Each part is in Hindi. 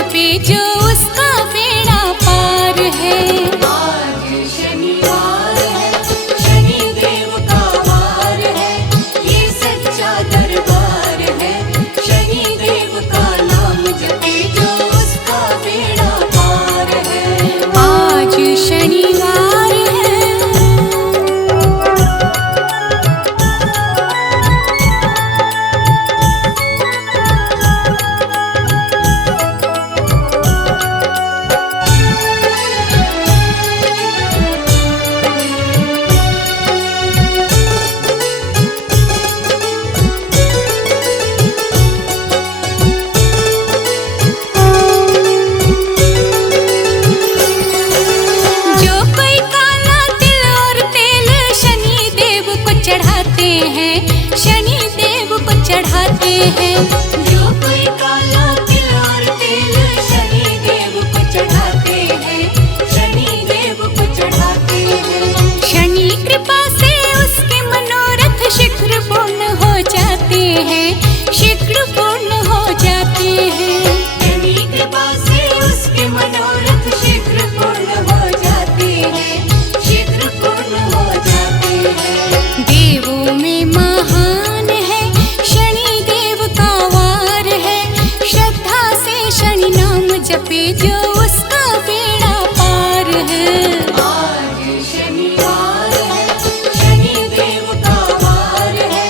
जपे जो उसका बेड़ा पार है। आज शनिवार है, शनिदेव का वार है, ये सच्चा दरबार है। शनिदेव का नाम जपे जो उसका बेड़ा पार है। आज शनिवार है। जो कोई काला तिल और तेल शनिदेव को चढ़ाते हैं, शनिदेव को चढ़ाते हैं। जो कोई काला तिल और तेल शनिदेव को चढ़ाते हैं, शनिदेव को चढ़ाते हैं। शनि कृपा से उसके मनोरथ शीघ्र पूर्ण हो जाते हैं, शीघ्र पूर्ण हो जाते हैं। शनि कृपा से उसके मनोरथ शीघ्र पूर्ण हो जाते हैं, शीघ्र पूर्ण हो जाते हैं। देवों में महान है शनिदेव का वार है। श्रद्धा से शनि नाम जपे जो उसका बेड़ा पार है। आज शनिवार है, शनिदेव का वार है,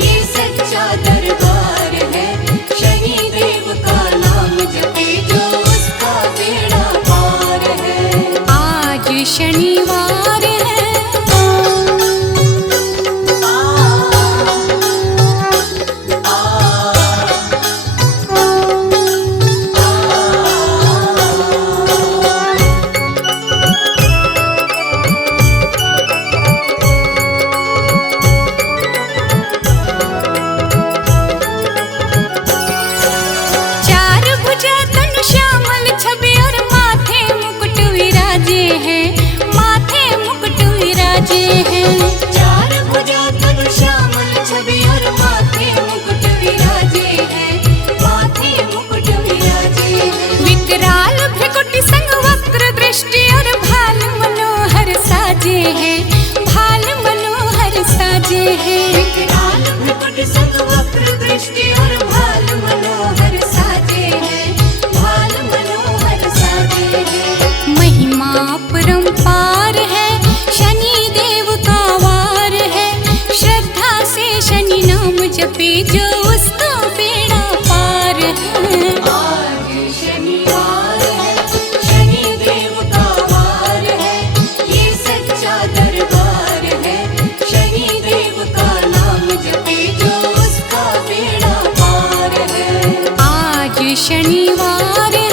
ये सच्चा दरबार है। शनिदेव का नाम जपे जो उसका बेड़ा पार है। आज शनिवार है। चार भुजा तन श्यामल छवि और माथे मुकुट विराजे हैं, माथे मुकुट विराजे हैं। चार भुजा तन श्यामल छवि और माथे मुकुट विराजे हैं, माथे मुकुट विराजे हैं। विकराल भ्रिकुटी संग वक्र दृष्टि और भाल मनोहर साजे हैं, भाल मनोहर साजे हैं। विकराल भ्रिकुट संग वक्र दृष्टि और भाल मनोहर साजे हैं, भाल मनोहर साजे हैं। महिमा परंपार है शनिदेव का वार है। श्रद्धा से शनि नाम जपे जो उसका बेड़ा पार है। आज शनिवार है, शनिदेव का वार है, ये सच्चा दरबार है। शनिदेव का नाम जपे जो उसका बेड़ा पार है। आज शनिवार है।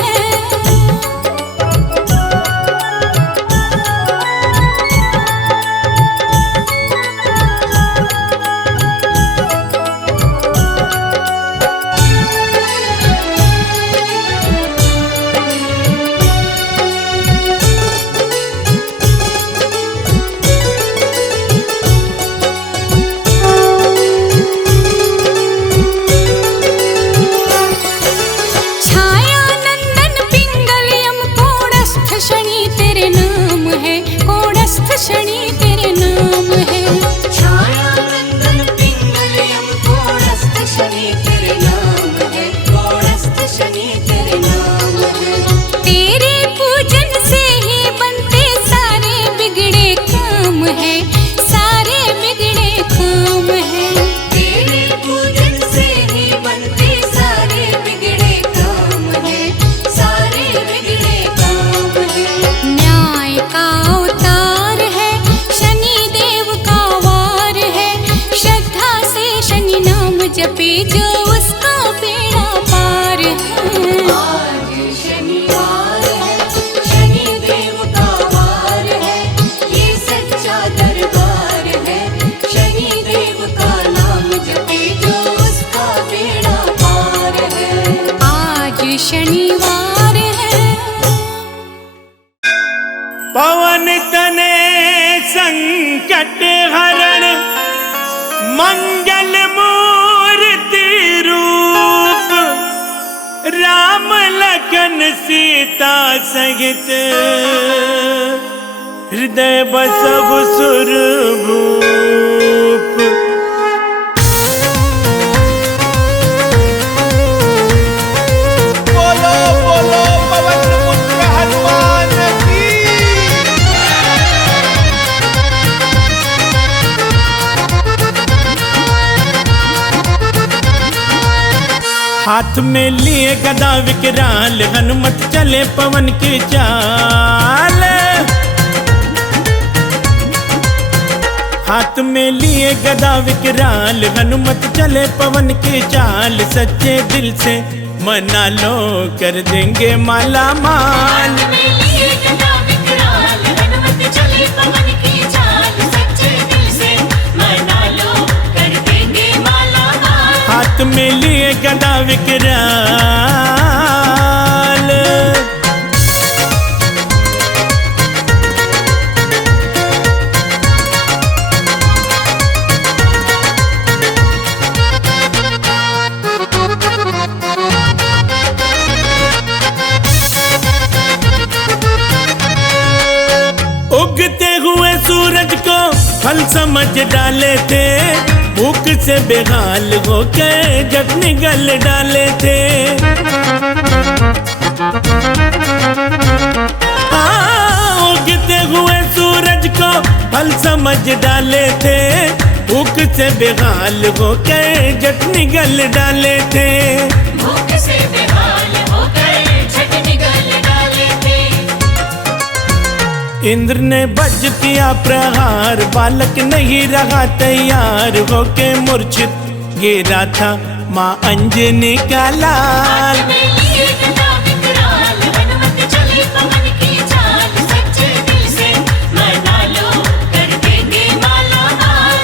छाया नंदन पिंगलियम कोणस्थ शनि तेरे नाम है, कोणस्थ शनि तेरे नाम है। छाया नंदन पिंगलियम कोणस्थ शनि तेरे नाम है, कोणस्थ शनि तेरे नाम है। तेरे पूजन से ही बनते सारे बिगड़े काम है, सारे बिगड़े काम है। तेरे पूजन से ही बनते सारे बिगड़े काम है, सारे बिगड़े काम है। न्याय का अवतार है शनिदेव का वार है। श्रद्धा से शनि नाम जपे जो उसका बेड़ा पार है। आज शनिवार है, शनिदेव का वार है, ये सच्चा दरबार है। शनिदेव का नाम जपे जो उसका बेड़ा पार है। आज शनिवार है। पवन तने संकट हरण मंगल मूर्ति रूप राम राम लखन सीता सहित हृदय बसव सुर भूप। बोलो बोलो पवन पुत्र हनुमान की। हाथ में लिए गदा विकराल हनुमत चले पवन की चाल। हाथ में लिए गदा विकराल हनुमत चले पवन की चाल। सच्चे दिल से मना लो कर देंगे माला माल। हाथ में लिए गदा विकराल। उगते हुए सूरज को फल समझ डाले थे। भूख से बेहाल होके जग निगल डाले थे। उगते हुए सूरज को फल समझ डाले थे। भूख से बेहाल होके जग निगल डाले थे। भूख से बेहाल होकर झट निगल डाले थे। इंद्र ने वज किया प्रहार। बालक नहीं रहा तैयार होके मूर्छित गिरा था माँ अंजनी का लाल।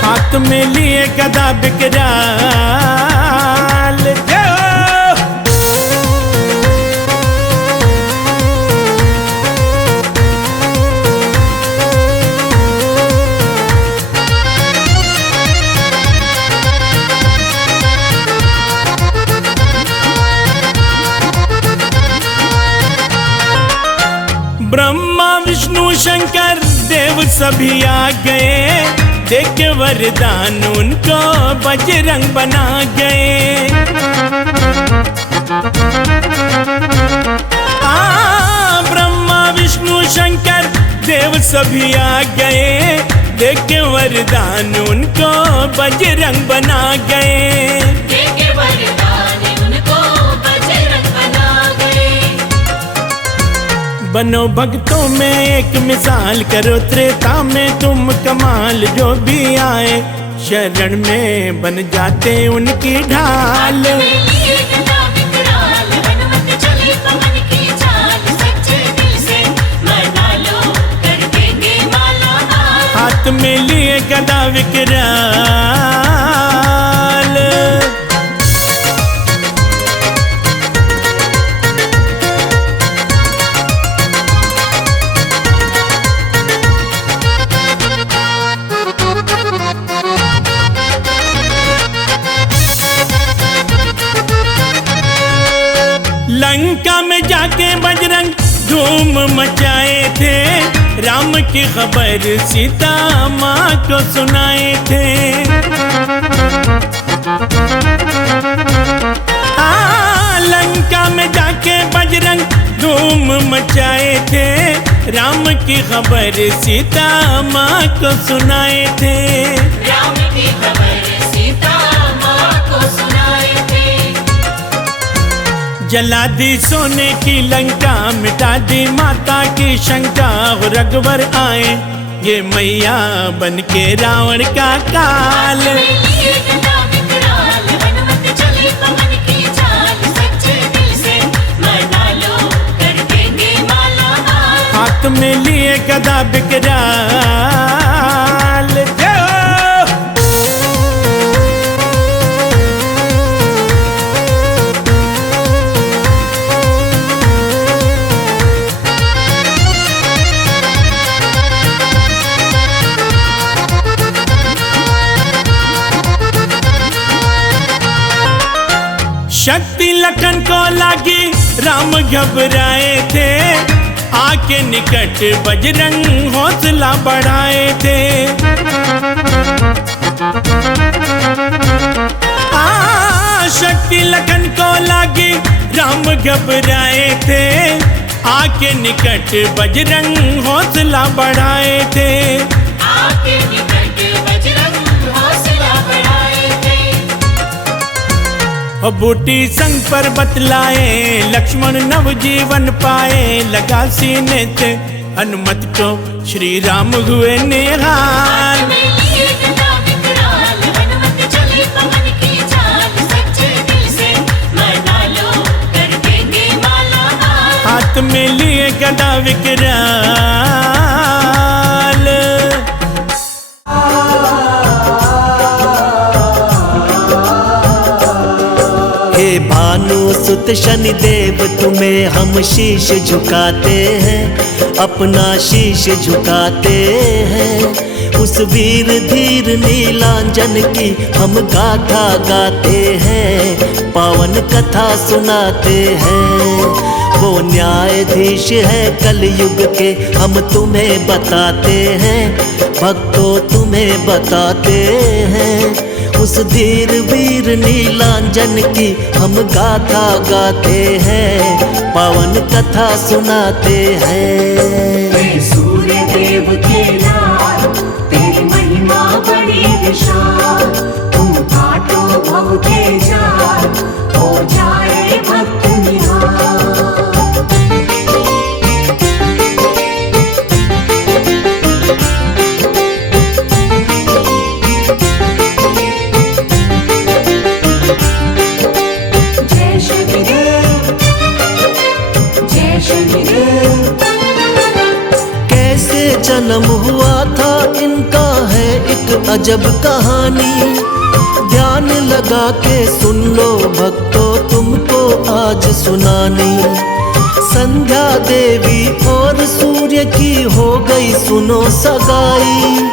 हाथ में लिए गदा विकराल। जय हो। ब्रह्मा विष्णु शंकर देव सभी आ गए। देख के वरदान उनको बजरंग बना गए। ब्रह्मा विष्णु शंकर देव सभी आ गए। देख के वरदान उनको बजरंग बना गए। बनो भक्तों में एक मिसाल करो त्रेता में तुम कमाल। जो भी आए शरण में बन जाते उनकी ढाल। हाथ में लिए गदा विकराल। लंका में जाके बजरंग धूम मचाए थे। राम की खबर सीता माँ को सुनाए थे। लंका में जाके बजरंग धूम मचाए थे। राम की खबर सीता माँ को सुनाए थे। राम की खबर सीता माँ को सुनाए थे। जला दी सोने की लंका मिटा दी माता की शंका। रघुवर आए ये मैया बन के रावण का काल। हाथ में लिए गदा विकराल। जय हो। शक्ति लखन को लागी राम घबराए थे, आके निकट बजरंग हौसला बढ़ाए थे। शक्ति लखन को लागी, राम घबराए थे, आके निकट बजरंग हौसला बढ़ाए थे। आके निकट बजरंग हौसला बढ़ाए थे। और बूटी संग पर बतलाए, लक्ष्मण नवजीवन पाए। लगा सीने से हनुमत को, श्री राम हुए निहाल। हाथ में लिए गदा विकराल। हे भानु सुत शनिदेव तुम्हें हम शीश झुकाते हैं, अपना शीश झुकाते हैं। उस वीर धीर नीलांजन की हम गाथा गाते हैं, पावन कथा सुनाते हैं। वो न्यायाधीश है कलयुग के, हम तुम्हें बताते हैं, भक्तों तुम्हें बताते हैं। उस धीर वीर नीलांजन की हम गाथा गाते हैं, पावन कथा सुनाते हैं। सूर्य देव के लाल, तेरी महिमा बड़ी विशाल। तुम काटो भव के जाल, हो जाए भक्त निहाल। जन्म हुआ था इनका है एक अजब कहानी। ध्यान लगा के सुन लो भक्तों, तुमको आज सुनानी। संध्या देवी और सूर्य की हो गई सुनो सगाई।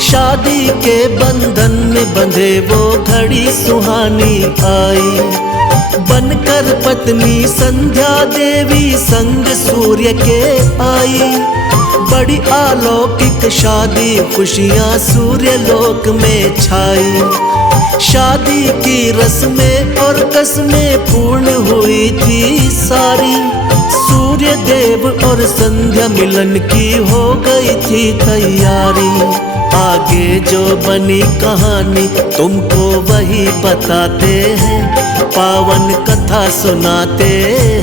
शादी के बंधन में बंधे वो घड़ी सुहानी आई। बनकर पत्नी संध्या देवी संग सूर्य के आई। बड़ी अलौकिक शादी, खुशियां सूर्य लोक में छाई। शादी की रस्में और कसमें पूर्ण हुई थी सारी। सूर्य देव और संध्या मिलन की हो गई थी तैयारी। आगे जो बनी कहानी तुमको वही बताते हैं, पावन कथा सुनाते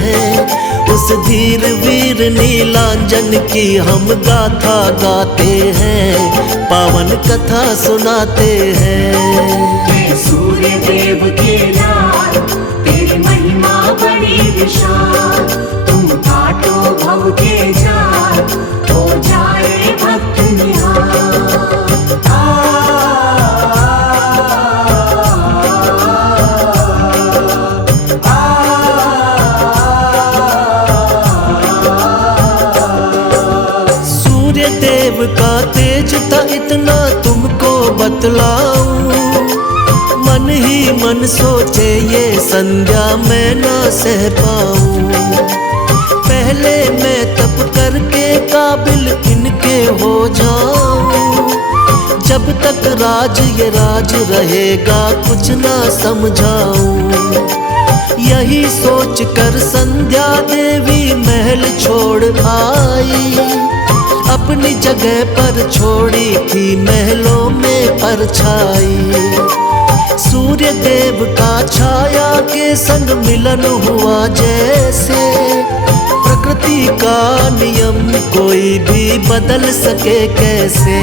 हैं। उस धीर वीर नीलांजन की हम गाथा गाते हैं, पावन कथा सुनाते हैं। सूर्य देव के लाल, तेरी महिमा बड़ी विशाल। तुम काटो भव के जाल, हो जाए भक्त निहाल। देव का तेज था इतना तुमको बतलाऊं। मन ही मन सोचे ये संध्या मैं ना सह पाऊं। पहले मैं तप करके काबिल इनके हो जाऊं। जब तक राज ये राज रहेगा कुछ ना समझाऊं। यही सोच कर संध्या देवी महल छोड़ आई। अपनी जगह पर छोड़ी थी महलों में परछाई। सूर्य देव का छाया के संग मिलन हुआ जैसे। प्रकृति का नियम कोई भी बदल सके कैसे।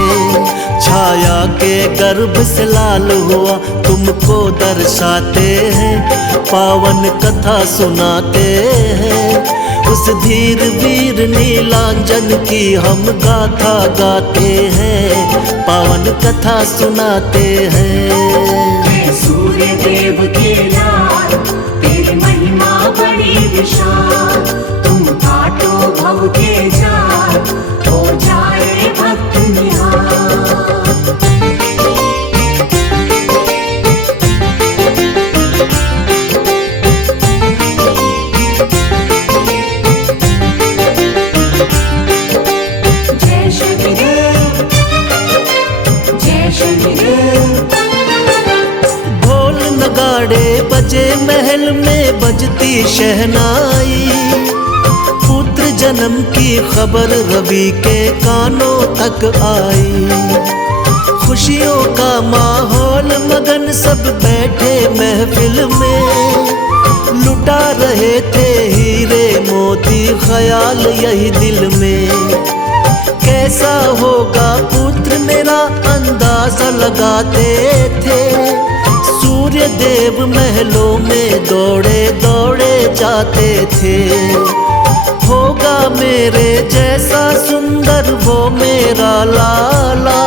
छाया के गर्भ से लाल हुआ तुमको दर्शाते हैं, पावन कथा सुनाते हैं। उस धीर वीर नीलांजन की हम गाथा गाते हैं, पावन कथा सुनाते हैं। सूर्य देव के लाल, तेरी महिमा बड़ी विशाल। तुम काटो भव के जाल, हो जाए भक्त निहाल। में बजती शहनाई, पुत्र जन्म की खबर रवि के कानों तक आई। खुशियों का माहौल मगन सब बैठे महफिल में, लुटा रहे थे हीरे मोती ख्याल यही दिल में। कैसा होगा पुत्र मेरा अंदाजा लगाते थे, सूर्य देव महलों में दौड़े दौड़े जाते थे। होगा मेरे जैसा सुंदर वो मेरा लाला,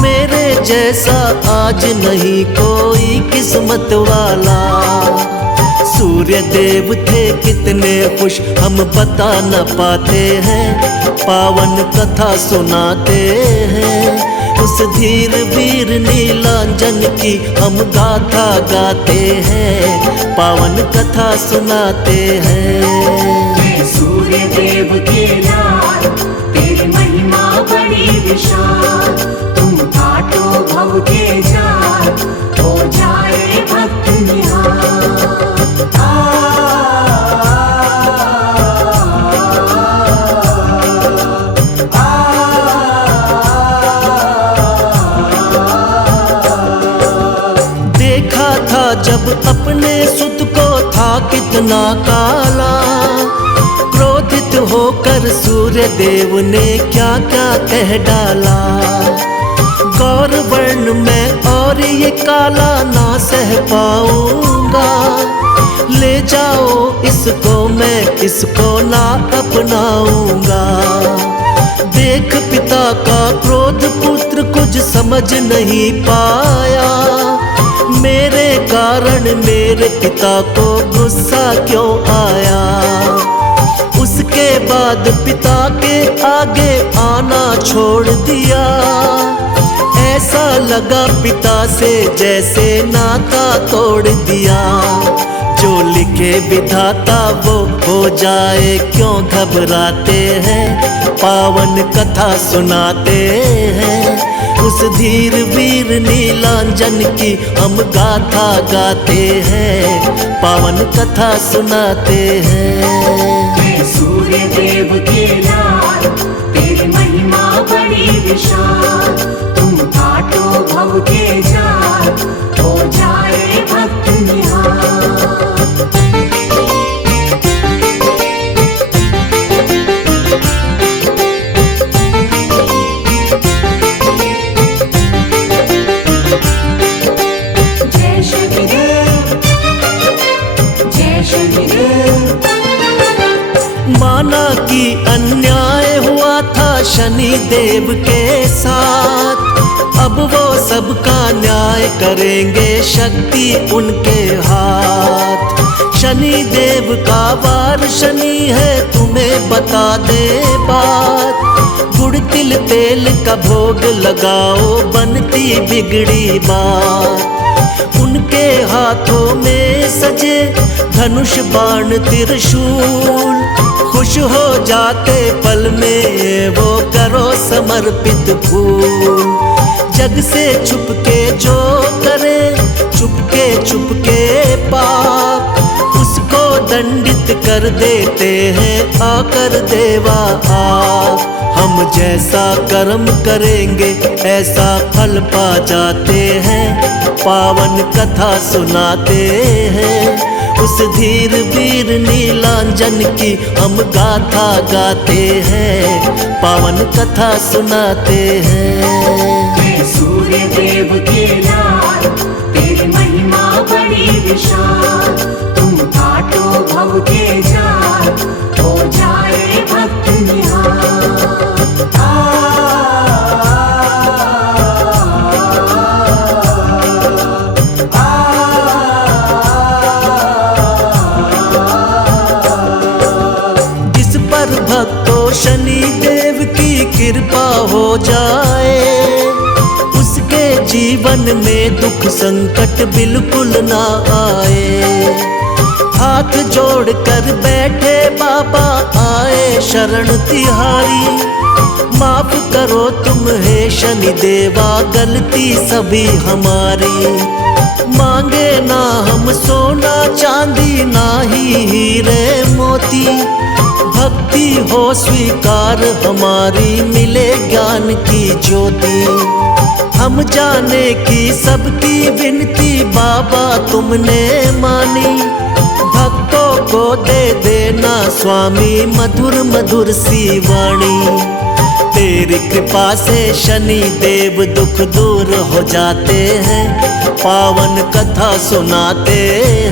मेरे जैसा आज नहीं कोई किस्मत वाला। सूर्य देव थे कितने खुश हम बता न पाते हैं, पावन कथा सुनाते हैं। उस धीर वीर नीलांजन की हम गाथा गाते हैं, पावन कथा सुनाते हैं। सूर्य देव के लाल तेरी महिमा बड़ी विशाल, तुम काटो भव के जाल, हो जाए भक्त निहाल। देखा था जब अपने सुत को था कितना काला, क्रोधित होकर सूर्य देव ने क्या क्या कह डाला। गौर वर्ण में और ये काला ना सह पाऊंगा, ले जाओ इसको मैं किसको ना अपनाऊंगा। देख पिता का क्रोध पुत्र कुछ समझ नहीं पाया, मेरे कारण मेरे पिता को गुस्सा क्यों आया। उसके बाद पिता के आगे आना छोड़ दिया, ऐसा लगा पिता से जैसे नाता तोड़ दिया। जो लिखे विधाता वो हो जाए क्यों घबराते हैं, पावन कथा सुनाते हैं। उस धीर वीर नीलांजन की हम गाथा गाते हैं, पावन कथा सुनाते हैं। सूर्य देव के लाल तेरी महिमा बड़ी विशाल, तुम काटो भव के जाल, हो जाए भक्त निहाल। जय शनिदेव, जय शनिदेव। माना कि अन्याय हुआ था शनि देव के साथ, अब वो सबका न्याय करेंगे शक्ति उनके हाथ। शनि देव का वार शनि है तुम्हें बता दे बात, गुड़ तिल तेल का भोग लगाओ बनती बिगड़ी बात। उनके हाथों में सजे धनुष बाण त्रिशूल, खुश हो जाते पल में वो करो समर्पित फूल। जग से छुपके जो करे चुपके पाप, उसको दंडित कर देते हैं आकर देवा आप। हम जैसा कर्म करेंगे ऐसा फल पा जाते हैं, पावन कथा सुनाते हैं। उस धीर वीर नीलांजन की हम गाथा गाते हैं, पावन कथा सुनाते हैं। सूर्य देव के लाल तेरी महिमा बड़ी विशाल, तुम काटो भव के जाल, हो जाए भक्त निहाल। भक्तों शनि देव की कृपा हो जाए, उसके जीवन में दुख संकट बिल्कुल ना आए। हाथ जोड़ कर बैठे बाबा आए शरण तिहारी, माफ करो तुम हे शनि देवा गलती सभी हमारी। मांगे ना हम सोना चांदी ना ही हीरे मोती। भक्ति हो स्वीकार हमारी, मिले ज्ञान की ज्योति। हम जाने की सबकी विनती बाबा तुमने मानी। भक्तों को दे देना स्वामी मधुर मधुर सी वाणी। तेरी कृपा से शनि देव दुख दूर हो जाते हैं। पावन कथा सुनाते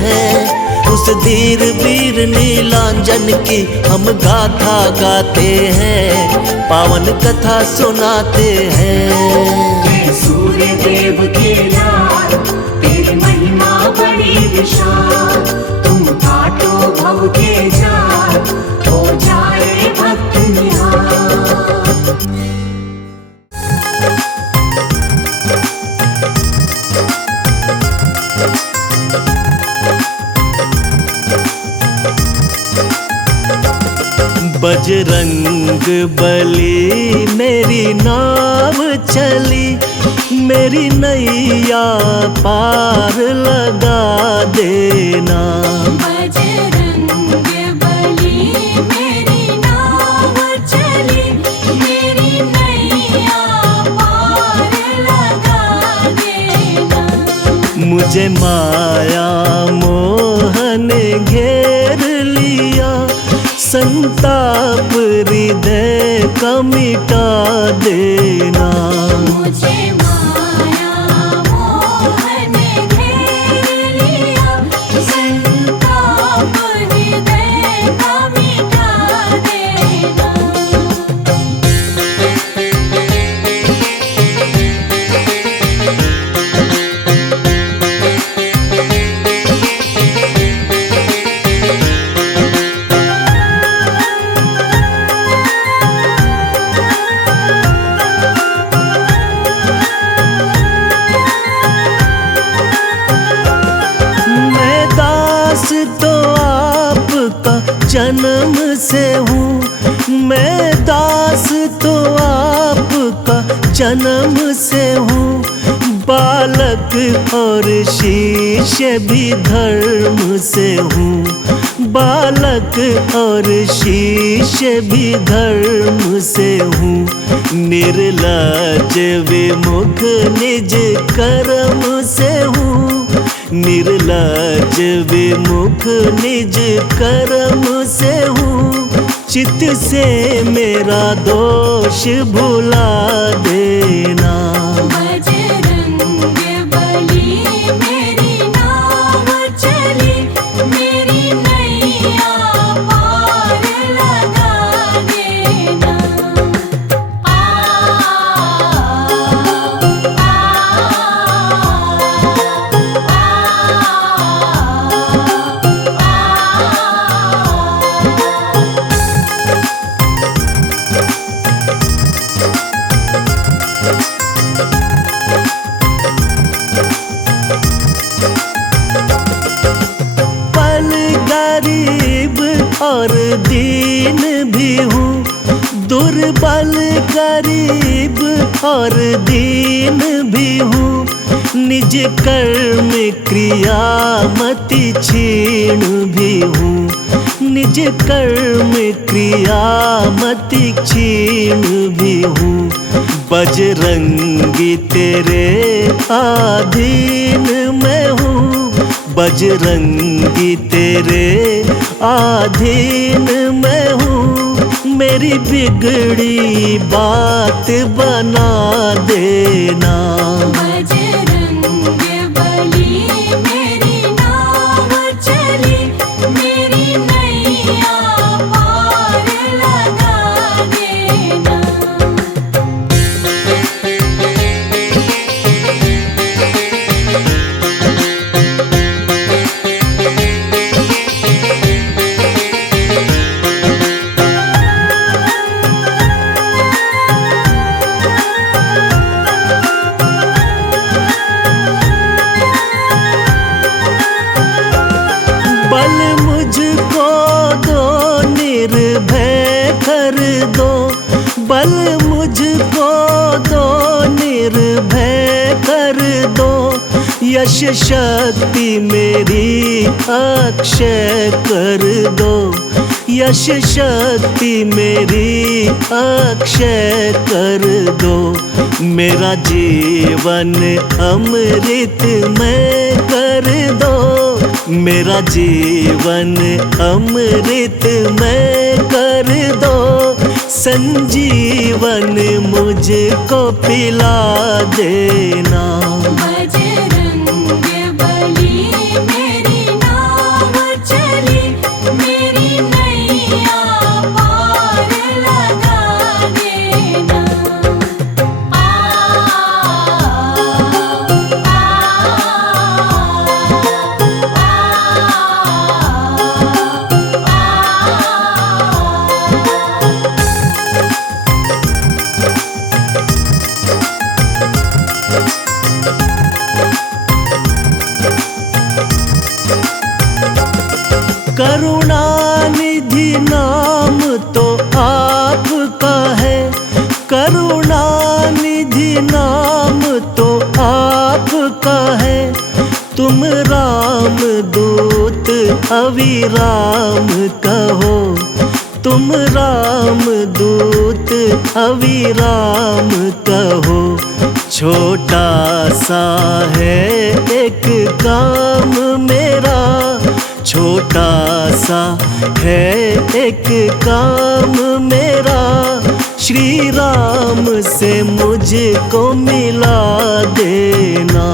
हैं, उस धीर वीर नीलांजन की हम गाथा गाते हैं। पावन कथा सुनाते हैं। सूर्य देव के लाल तेरी महिमा बड़ी विशाल। तुम काटो भव के जाल, हो जाए भक्त निहाल। बजरंग बली मेरी नाव चली, मेरी नैया पार लगा देना। बजरंग बली मेरी नाव चली, मेरी नैया पार लगा देना। मुझे माया मोहन घेर लिया, संताप हृदय का मिटा देना। मुझे माया मोहन घेर लिया, संताप हृदय का मिटा देना। जन्म से हूँ मैं दास तो आपका जन्म से हूँ। बालक और शिष्य भी धर्म से हूँ। बालक और शिष्य भी धर्म से हूँ। निर्लज विमुख निज कर्म से हूँ। निर्लज विमुख निज कर्म से हूँ। चित्त से मेरा दोष भुला देना। बजरंग बली मेरी नाव चली, मेरी नैया पार लगा देना। और दीन भी हूँ, दुर्बल गरीब और दीन भी हूँ। निज कर्म क्रियामति क्षीण भी हूँ। निज कर्म क्रियामति क्षीण भी हूँ। बजरंगी तेरे अधीन मैं हूँ। बजरंगी तेरे अधीन मैं हूँ। मेरी बिगड़ी बात बना देना। बजरंग बली मेरी नाव चली, मेरी नैया पार लगा देना। यश शक्ति मेरी अक्षय कर दो, यश शक्ति मेरी अक्षय कर दो। मेरा जीवन अमृतमय कर दो, मेरा जीवन अमृतमय कर दो। संजीवन मुझको पिला देना। बजरंग बली मेरी नाव चली, मेरी नैया पार लगा देना। करुणानिधि नाम तो आपका है, करुणानिधि नाम तो आपका है। तुम राम दूत अविराम कहो, तुम राम दूत अविराम कहो। छोटा सा है एक काम मेरा, छोटा सा है एक काम मेरा। श्री राम से मुझको मिला देना।